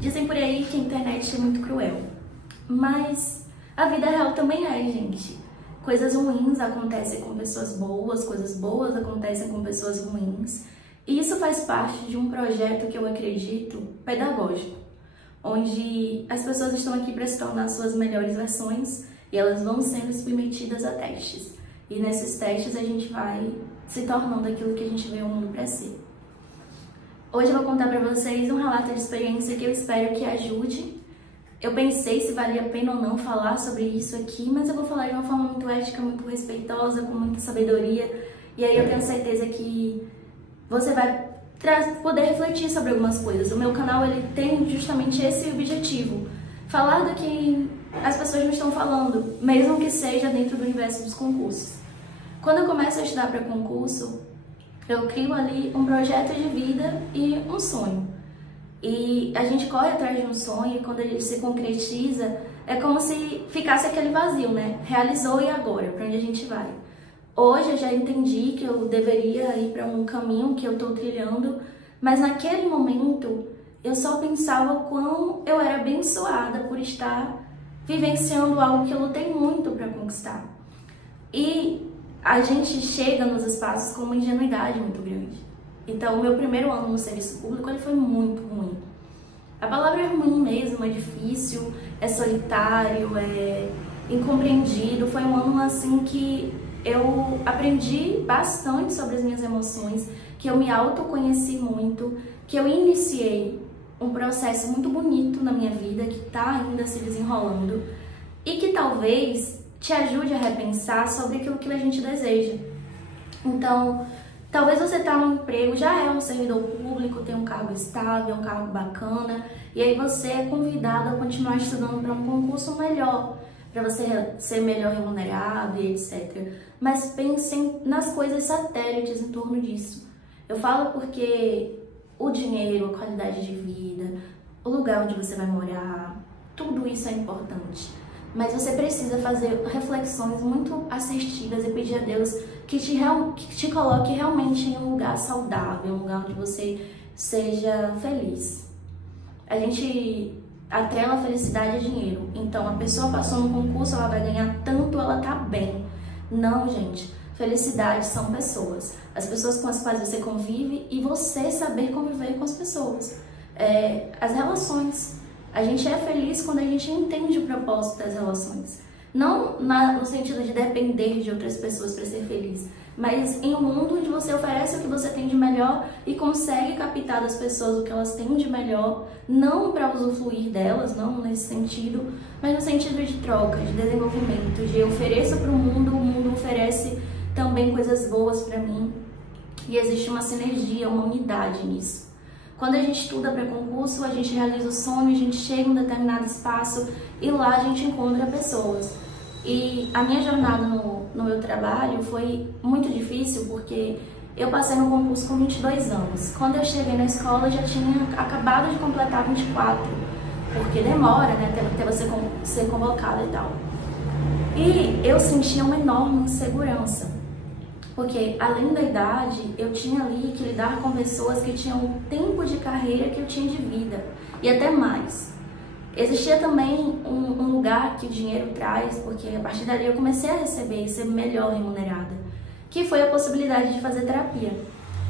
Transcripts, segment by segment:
Dizem por aí que a internet é muito cruel, mas a vida real também é, gente. Coisas ruins acontecem com pessoas boas, coisas boas acontecem com pessoas ruins. E isso faz parte de um projeto que eu acredito pedagógico, onde as pessoas estão aqui para se tornar suas melhores versões e elas vão sendo submetidas a testes. E nesses testes a gente vai se tornando aquilo que a gente veio ao mundo para ser. Hoje eu vou contar para vocês um relato de experiência que eu espero que ajude. Eu pensei se valia a pena ou não falar sobre isso aqui, mas eu vou falar de uma forma muito ética, muito respeitosa, com muita sabedoria. E aí eu tenho certeza que você vai poder refletir sobre algumas coisas. O meu canal ele tem justamente esse objetivo. Falar do que as pessoas não estão falando, mesmo que seja dentro do universo dos concursos. Quando eu começo a estudar para concurso, eu crio ali um projeto de vida e um sonho. E a gente corre atrás de um sonho e quando ele se concretiza, é como se ficasse aquele vazio, né? Realizou e agora? Para onde a gente vai? Hoje eu já entendi que eu deveria ir para um caminho que eu estou trilhando, mas naquele momento eu só pensava o quão eu era abençoada por estar vivenciando algo que eu lutei muito para conquistar. E a gente chega nos espaços com uma ingenuidade muito grande. Então, o meu primeiro ano no serviço público ele foi muito ruim. A palavra é ruim mesmo, é difícil, é solitário, é incompreendido. Foi um ano assim que eu aprendi bastante sobre as minhas emoções, que eu me autoconheci muito, que eu iniciei um processo muito bonito na minha vida, que está ainda se desenrolando e que talvez te ajude a repensar sobre aquilo que a gente deseja. Então, talvez você está no emprego, já é um servidor público, tem um cargo estável, um cargo bacana, e aí você é convidado a continuar estudando para um concurso melhor, para você ser melhor remunerado e etc. Mas pensem nas coisas satélites em torno disso. Eu falo porque o dinheiro, a qualidade de vida, o lugar onde você vai morar, tudo isso é importante. Mas você precisa fazer reflexões muito assertivas e pedir a Deus que te coloque realmente em um lugar saudável, um lugar onde você seja feliz. A gente atrela a felicidade a dinheiro. Então, a pessoa passou no concurso, ela vai ganhar tanto, ela tá bem. Não, gente. Felicidade são pessoas. As pessoas com as quais você convive e você saber conviver com as pessoas. As relações. A gente é feliz quando a gente entende o propósito das relações. Não no sentido de depender de outras pessoas para ser feliz, mas em um mundo onde você oferece o que você tem de melhor e consegue captar das pessoas o que elas têm de melhor, não para usufruir delas, não nesse sentido, mas no sentido de troca, de desenvolvimento, de eu ofereço para o mundo oferece também coisas boas para mim e existe uma sinergia, uma unidade nisso. Quando a gente estuda para concurso, a gente realiza o sonho, a gente chega em um determinado espaço e lá a gente encontra pessoas. E a minha jornada no meu trabalho foi muito difícil porque eu passei no concurso com 22 anos. Quando eu cheguei na escola, eu já tinha acabado de completar 24, porque demora, né, até você ser convocada e tal. E eu sentia uma enorme insegurança. Porque, além da idade, eu tinha ali que lidar com pessoas que tinham o tempo de carreira que eu tinha de vida, e até mais. Existia também um lugar que o dinheiro traz, porque a partir dali eu comecei a receber e ser melhor remunerada, que foi a possibilidade de fazer terapia.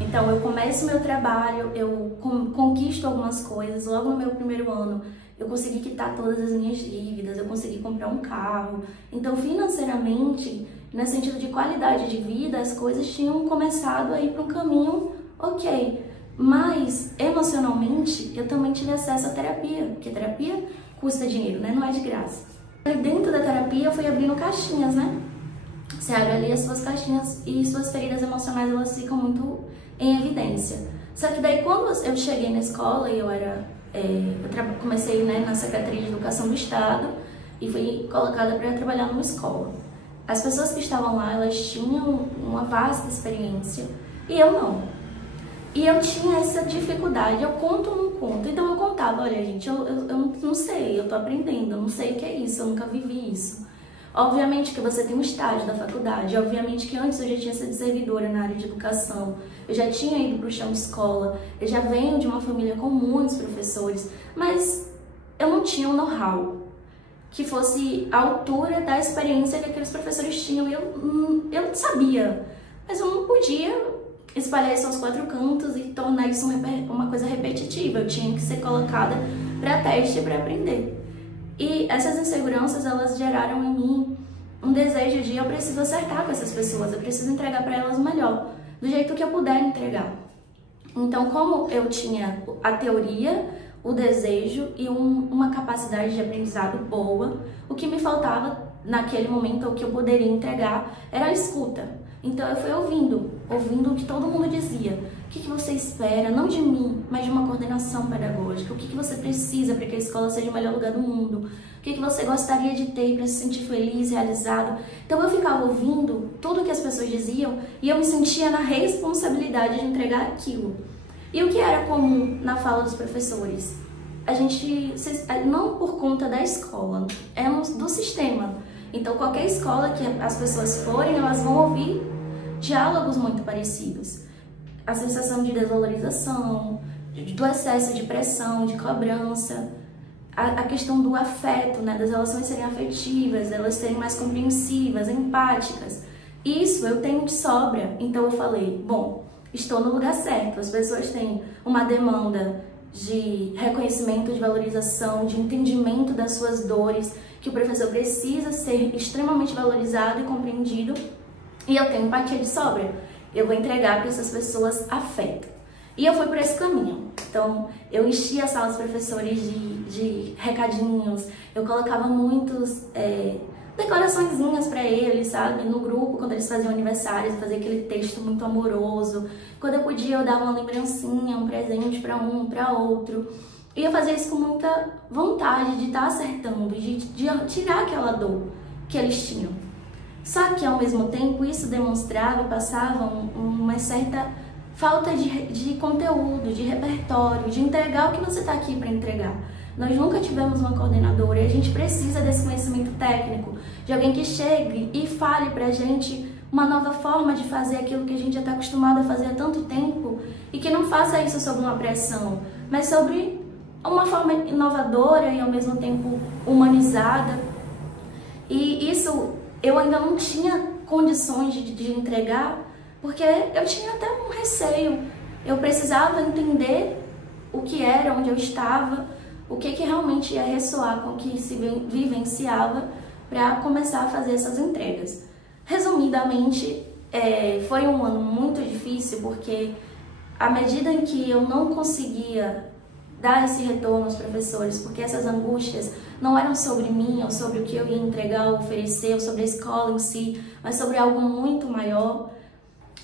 Então, eu começo meu trabalho, eu conquisto algumas coisas, logo no meu primeiro ano, eu consegui quitar todas as minhas dívidas, eu consegui comprar um carro. Então, financeiramente, no sentido de qualidade de vida, as coisas tinham começado a ir para um caminho ok. Mas, emocionalmente, eu também tive acesso à terapia, porque terapia custa dinheiro, né? Não é de graça. E dentro da terapia, eu fui abrindo caixinhas, né? Você abre ali as suas caixinhas e suas feridas emocionais, elas ficam muito em evidência. Só que daí, quando eu cheguei na escola e eu comecei, né, na Secretaria de Educação do Estado e fui colocada para trabalhar numa escola. As pessoas que estavam lá, elas tinham uma vasta experiência e eu não. E eu tinha essa dificuldade, eu conto ou não conto. Então eu contava, olha gente, eu não sei, eu tô aprendendo, eu não sei o que é isso, eu nunca vivi isso. Obviamente que você tem um estágio da faculdade, obviamente que antes eu já tinha sido servidora na área de educação, eu já tinha ido para o chão de escola, eu já venho de uma família com muitos professores, mas eu não tinha um know-how que fosse à altura da experiência que aqueles professores tinham. Eu sabia, mas eu não podia espalhar isso aos 4 cantos e tornar isso uma coisa repetitiva. Eu tinha que ser colocada para teste e para aprender. E essas inseguranças, elas geraram em mim um desejo de eu preciso acertar com essas pessoas, eu preciso entregar para elas o melhor, do jeito que eu puder entregar. Então, como eu tinha a teoria, o desejo e uma capacidade de aprendizado boa, o que me faltava naquele momento, o que eu poderia entregar, era a escuta. Então eu fui ouvindo o que todo mundo dizia. O que você espera, não de mim, mas de uma coordenação pedagógica? O que você precisa para que a escola seja o melhor lugar do mundo? O que você gostaria de ter para se sentir feliz, realizado? Então eu ficava ouvindo tudo o que as pessoas diziam e eu me sentia na responsabilidade de entregar aquilo. E o que era comum na fala dos professores? A gente, não por conta da escola, é do sistema. Então, qualquer escola que as pessoas forem, elas vão ouvir diálogos muito parecidos. A sensação de desvalorização, do excesso de pressão, de cobrança, a questão do afeto, né, das relações serem afetivas, elas serem mais compreensivas, empáticas. Isso eu tenho de sobra. Então eu falei, bom, estou no lugar certo. As pessoas têm uma demanda de reconhecimento, de valorização, de entendimento das suas dores, que o professor precisa ser extremamente valorizado e compreendido, e eu tenho empatia de sobra. Eu vou entregar para essas pessoas afeto. E eu fui por esse caminho. Então, eu enchia a sala dos professores de recadinhos, eu colocava muitos decoraçõezinhas para eles, sabe? No grupo, quando eles faziam aniversários, eu fazia aquele texto muito amoroso. Quando eu podia, eu dava uma lembrancinha, um presente para um, para outro. E eu fazia isso com muita vontade de estar acertando, de tirar aquela dor que eles tinham. Só que, ao mesmo tempo, isso demonstrava e passava uma certa falta de conteúdo, de repertório, de entregar o que você está aqui para entregar. Nós nunca tivemos uma coordenadora e a gente precisa desse conhecimento técnico, de alguém que chegue e fale pra gente uma nova forma de fazer aquilo que a gente já está acostumado a fazer há tanto tempo e que não faça isso sob uma pressão, mas sobre uma forma inovadora e ao mesmo tempo humanizada. E isso eu ainda não tinha condições de entregar, porque eu tinha até um receio. Eu precisava entender o que era, onde eu estava, o que realmente ia ressoar com o que se vivenciava para começar a fazer essas entregas. Resumidamente, foi um ano muito difícil, porque à medida em que eu não conseguia dar esse retorno aos professores, porque essas angústias não eram sobre mim, ou sobre o que eu ia entregar ou oferecer, ou sobre a escola em si, mas sobre algo muito maior.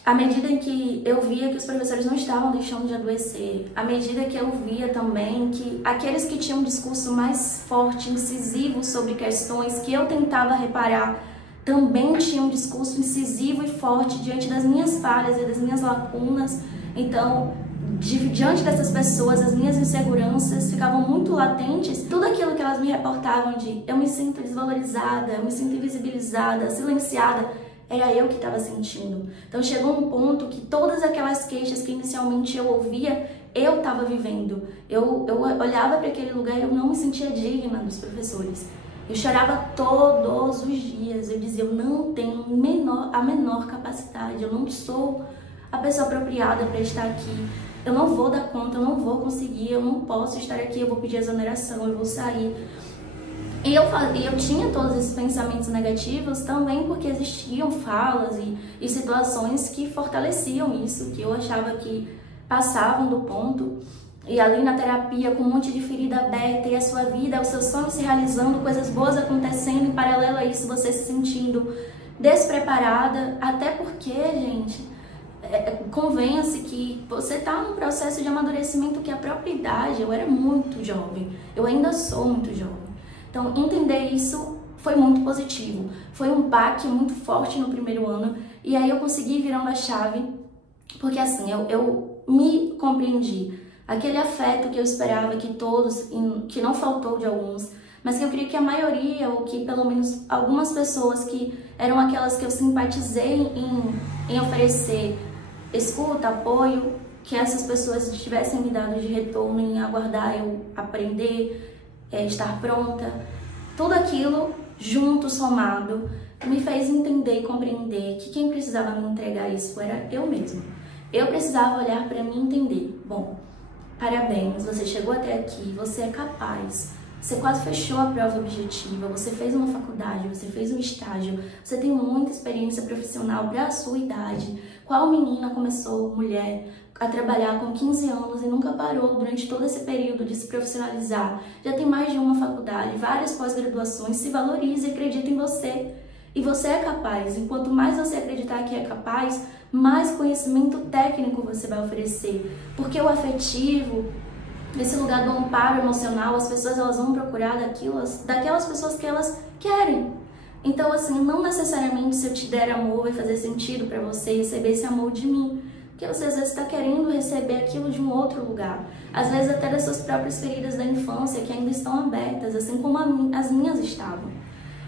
À medida em que eu via que os professores não estavam deixando de adoecer, à medida que eu via também que aqueles que tinham um discurso mais forte, incisivo sobre questões que eu tentava reparar, também tinham um discurso incisivo e forte diante das minhas falhas e das minhas lacunas. Então, diante dessas pessoas, as minhas inseguranças ficavam muito latentes. Tudo aquilo que elas me reportavam de eu me sinto desvalorizada, eu me sinto invisibilizada, silenciada, era eu que estava sentindo. Então chegou um ponto que todas aquelas queixas que inicialmente eu ouvia, eu estava vivendo. Eu olhava para aquele lugar e eu não me sentia digna dos professores. Eu chorava todos os dias. Eu dizia, eu não tenho a menor capacidade, eu não sou a pessoa apropriada para estar aqui. Eu não vou dar conta, eu não vou conseguir, eu não posso estar aqui, eu vou pedir exoneração, eu vou sair. E eu tinha todos esses pensamentos negativos também porque existiam falas e situações que fortaleciam isso, que eu achava que passavam do ponto. E ali na terapia, com um monte de ferida aberta e a sua vida, os seus sonhos se realizando, coisas boas acontecendo, em paralelo a isso você se sentindo despreparada, até porque, gente, convenha-se que você está num processo de amadurecimento que é a própria idade. Eu era muito jovem, eu ainda sou muito jovem. Então, entender isso foi muito positivo. Foi um baque muito forte no primeiro ano. E aí eu consegui virar uma chave, porque assim, eu me compreendi. Aquele afeto que eu esperava que todos, que não faltou de alguns, mas que eu queria que a maioria, ou que pelo menos algumas pessoas que eram aquelas que eu simpatizei em oferecer escuta, apoio, que essas pessoas tivessem me dado de retorno em aguardar eu aprender, estar pronta. Tudo aquilo junto, somado, me fez entender e compreender que quem precisava me entregar isso era eu mesma. Eu precisava olhar para mim e entender, bom, parabéns, você chegou até aqui, você é capaz, você quase fechou a prova objetiva, você fez uma faculdade, você fez um estágio, você tem muita experiência profissional para a sua idade. Qual menina começou, mulher, a trabalhar com 15 anos e nunca parou durante todo esse período de se profissionalizar? Já tem mais de uma faculdade, várias pós-graduações, se valorize e acredita em você. E você é capaz, e quanto mais você acreditar que é capaz, mais conhecimento técnico você vai oferecer. Porque o afetivo, esse lugar do amparo emocional, as pessoas elas vão procurar daquelas pessoas que elas querem. Então, assim, não necessariamente se eu te der amor vai fazer sentido para você receber esse amor de mim. Porque você às vezes está querendo receber aquilo de um outro lugar. Às vezes até das suas próprias feridas da infância que ainda estão abertas, assim como as minhas estavam.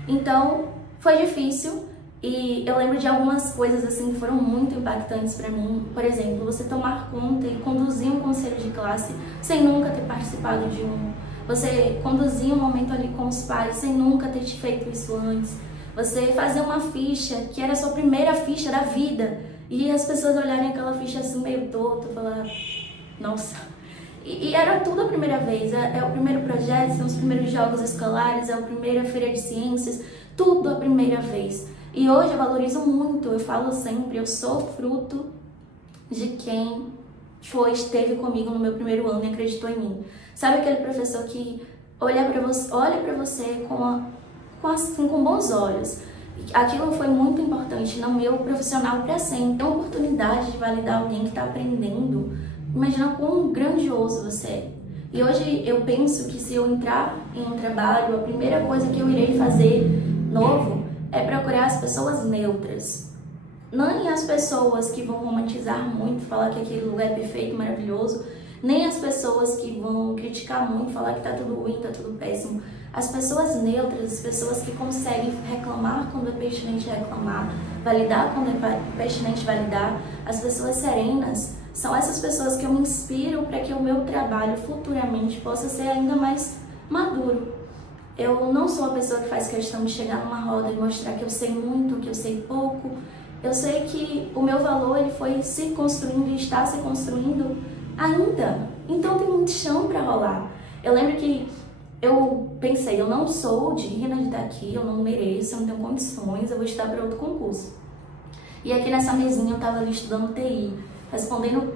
Então, foi difícil e eu lembro de algumas coisas assim que foram muito impactantes para mim. Por exemplo, você tomar conta e conduzir um conselho de classe sem nunca ter participado de um. Você conduzir um momento ali com os pais sem nunca ter feito isso antes. Você fazer uma ficha que era a sua primeira ficha da vida e as pessoas olharem aquela ficha assim meio torta e falar, nossa. E era tudo a primeira vez, é o primeiro projeto, são os primeiros jogos escolares, é a primeira feira de ciências, tudo a primeira vez. E hoje eu valorizo muito, eu falo sempre, eu sou fruto de quem esteve comigo no meu primeiro ano e acreditou em mim. Sabe aquele professor que olha pra você com bons olhos? Aquilo foi muito importante no meu profissional para sempre. A oportunidade de validar alguém que está aprendendo, imagina quão grandioso você é. E hoje eu penso que se eu entrar em um trabalho, a primeira coisa que eu irei fazer novo é procurar as pessoas neutras. Nem as pessoas que vão romantizar muito, falar que aquele lugar é perfeito, maravilhoso, nem as pessoas que vão criticar muito, falar que tá tudo ruim, tá tudo péssimo. As pessoas neutras, as pessoas que conseguem reclamar quando é pertinente reclamar, validar quando é pertinente validar, as pessoas serenas, são essas pessoas que eu me inspiro para que o meu trabalho futuramente possa ser ainda mais maduro. Eu não sou a pessoa que faz questão de chegar numa roda e mostrar que eu sei muito, que eu sei pouco. Eu sei que o meu valor ele foi se construindo e está se construindo ainda. Então tem muito chão para rolar. Eu lembro que eu pensei, eu não sou digna de estar aqui, eu não mereço, eu não tenho condições, eu vou estudar para outro concurso. E aqui nessa mesinha eu estava ali estudando TI, respondendo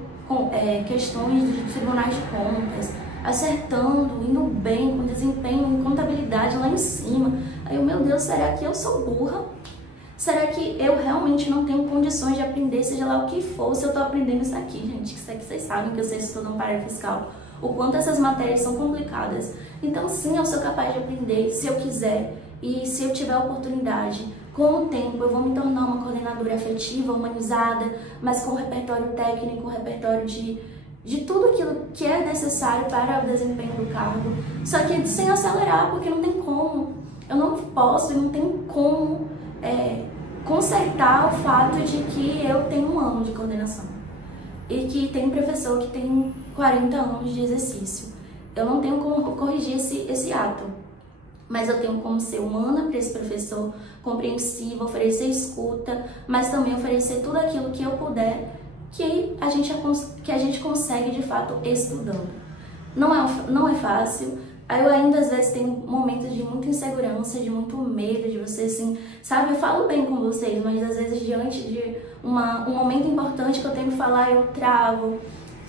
questões de tribunais de contas, acertando, indo bem, com desempenho em contabilidade lá em cima. Aí eu, meu Deus, será que eu sou burra? Será que eu realmente não tenho condições de aprender, seja lá o que for, se eu tô aprendendo isso aqui, gente? Isso aqui vocês sabem que eu sei estudando para área fiscal, o quanto essas matérias são complicadas. Então sim, eu sou capaz de aprender se eu quiser e se eu tiver a oportunidade. Com o tempo eu vou me tornar uma coordenadora afetiva, humanizada, mas com repertório técnico, repertório de tudo aquilo que é necessário para o desempenho do cargo. Só que sem acelerar, porque não tem como. Eu não posso e não tenho como consertar o fato de que eu tenho 1 ano de coordenação e que tem professor que tem 40 anos de exercício. Eu não tenho como corrigir esse ato, mas eu tenho como ser humana para esse professor, compreensiva, oferecer escuta, mas também oferecer tudo aquilo que eu puder, que a gente consegue de fato estudando. Não é fácil. Eu ainda às vezes tenho momentos de muita insegurança, de muito medo, de você assim, sabe, eu falo bem com vocês, mas às vezes diante de um momento importante que eu tenho que falar, eu travo.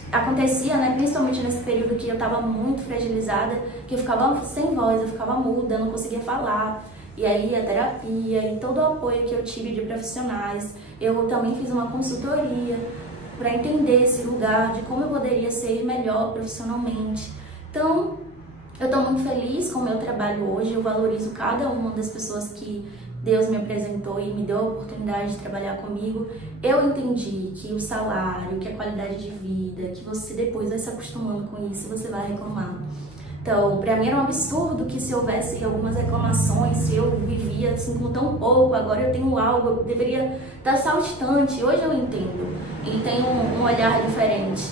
Acontecia, né, principalmente nesse período que eu tava muito fragilizada, que eu ficava sem voz, eu ficava muda, não conseguia falar. E aí a terapia e todo o apoio que eu tive de profissionais, eu também fiz uma consultoria para entender esse lugar, de como eu poderia ser melhor profissionalmente. Então, eu estou muito feliz com o meu trabalho hoje, eu valorizo cada uma das pessoas que Deus me apresentou e me deu a oportunidade de trabalhar comigo. Eu entendi que o salário, que a qualidade de vida, que você depois vai se acostumando com isso, você vai reclamar. Então, para mim era um absurdo que se houvesse algumas reclamações, se eu vivia assim com tão pouco, agora eu tenho algo, eu deveria estar saltitante. Hoje eu entendo e tenho um olhar diferente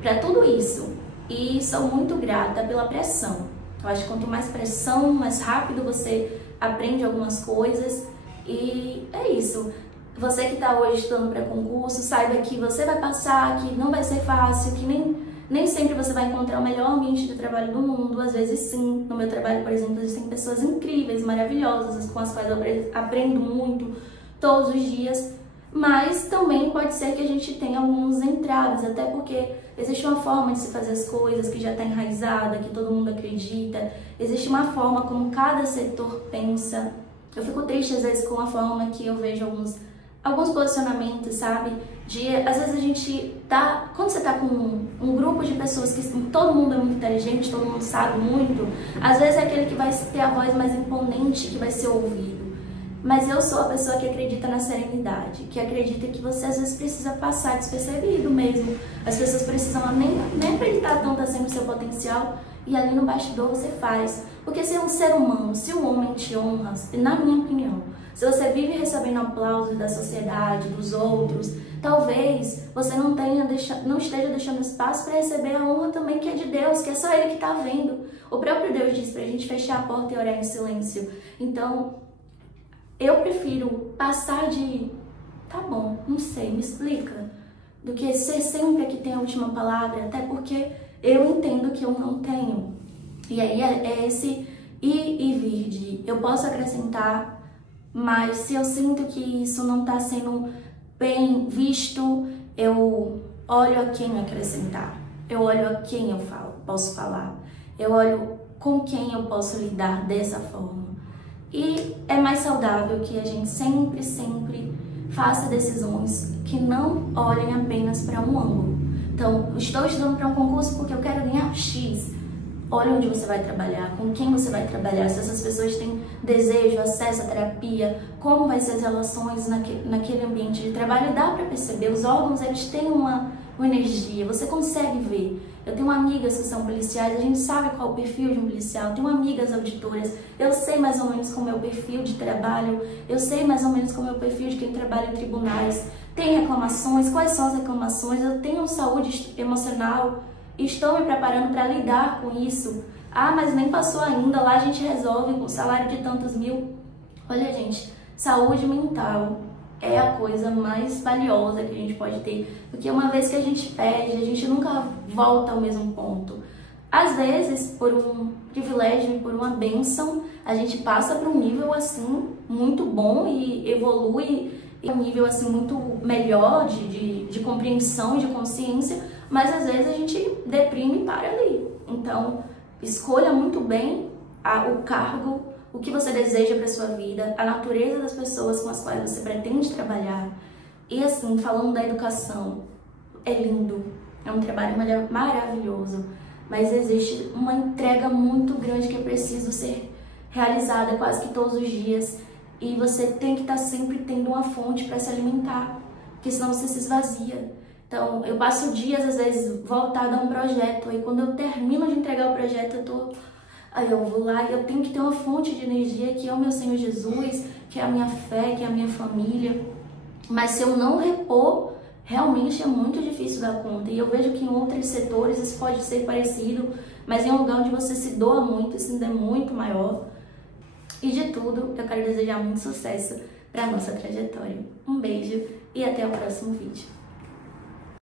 para tudo isso. E sou muito grata pela pressão. Eu acho que quanto mais pressão, mais rápido você aprende algumas coisas. E é isso. Você que está hoje estudando para concurso, saiba que você vai passar, que não vai ser fácil, que nem sempre você vai encontrar o melhor ambiente de trabalho do mundo. Às vezes sim. No meu trabalho, por exemplo, existem pessoas incríveis, maravilhosas, com as quais eu aprendo muito todos os dias. Mas também pode ser que a gente tenha alguns entraves, até porque existe uma forma de se fazer as coisas que já está enraizada, que todo mundo acredita. Existe uma forma como cada setor pensa. Eu fico triste às vezes com a forma que eu vejo alguns posicionamentos, sabe? Às vezes a gente tá... Quando você tá com um grupo de pessoas que todo mundo é muito inteligente, todo mundo sabe muito, às vezes é aquele que vai ter a voz mais imponente, que vai ser ouvido. Mas eu sou a pessoa que acredita na serenidade, que acredita que você às vezes precisa passar despercebido mesmo. As pessoas precisam nem acreditar tanto assim no seu potencial e ali no bastidor você faz. Porque se é um ser humano, se um homem te honra, na minha opinião, se você vive recebendo aplausos da sociedade, dos outros, talvez você não esteja deixando espaço para receber a honra também que é de Deus, que é só Ele que está vendo. O próprio Deus diz pra gente fechar a porta e orar em silêncio. Então, eu prefiro passar tá bom, não sei, me explica, do que ser sempre a que tem a última palavra, até porque eu entendo que eu não tenho. E aí é esse ir e vir de eu posso acrescentar, mas se eu sinto que isso não está sendo bem visto, eu olho a quem acrescentar, eu olho a quem eu posso falar, eu olho com quem eu posso lidar dessa forma. E é mais saudável que a gente sempre faça decisões que não olhem apenas para um ângulo. Então, estou estudando para um concurso porque eu quero ganhar X. Olha onde você vai trabalhar, com quem você vai trabalhar, se essas pessoas têm desejo, acesso à terapia, como vai ser as relações naquele ambiente de trabalho. Dá para perceber, os órgãos eles têm uma energia, você consegue ver. Eu tenho amigas que são policiais, a gente sabe qual é o perfil de um policial, tenho amigas auditoras, eu sei mais ou menos como é o perfil de trabalho, eu sei mais ou menos como é o perfil de quem trabalha em tribunais. Tem reclamações, quais são as reclamações, eu tenho saúde emocional, estou me preparando para lidar com isso. Ah, mas nem passou ainda, lá a gente resolve com salário de tantos mil. Olha, gente, saúde mental é a coisa mais valiosa que a gente pode ter, porque uma vez que a gente perde, a gente nunca volta ao mesmo ponto. Às vezes, por um privilégio e por uma bênção, a gente passa para um nível assim muito bom e evolui em um nível assim muito melhor de compreensão e de consciência, mas às vezes a gente deprime e para ali. Então, escolha muito bem o cargo, o que você deseja para sua vida, a natureza das pessoas com as quais você pretende trabalhar. E assim, falando da educação, é lindo, é um trabalho maravilhoso, mas existe uma entrega muito grande que é preciso ser realizada quase que todos os dias, e você tem que estar sempre tendo uma fonte para se alimentar, porque senão você se esvazia. Então, eu passo dias, às vezes, voltada a um projeto, e quando eu termino de entregar o projeto, aí eu vou lá e eu tenho que ter uma fonte de energia, que é o meu Senhor Jesus, que é a minha fé, que é a minha família. Mas se eu não repor, realmente é muito difícil dar conta. E eu vejo que em outros setores isso pode ser parecido, mas em um lugar onde você se doa muito, isso ainda é muito maior. E de tudo, eu quero desejar muito sucesso para a nossa trajetória. Um beijo e até o próximo vídeo.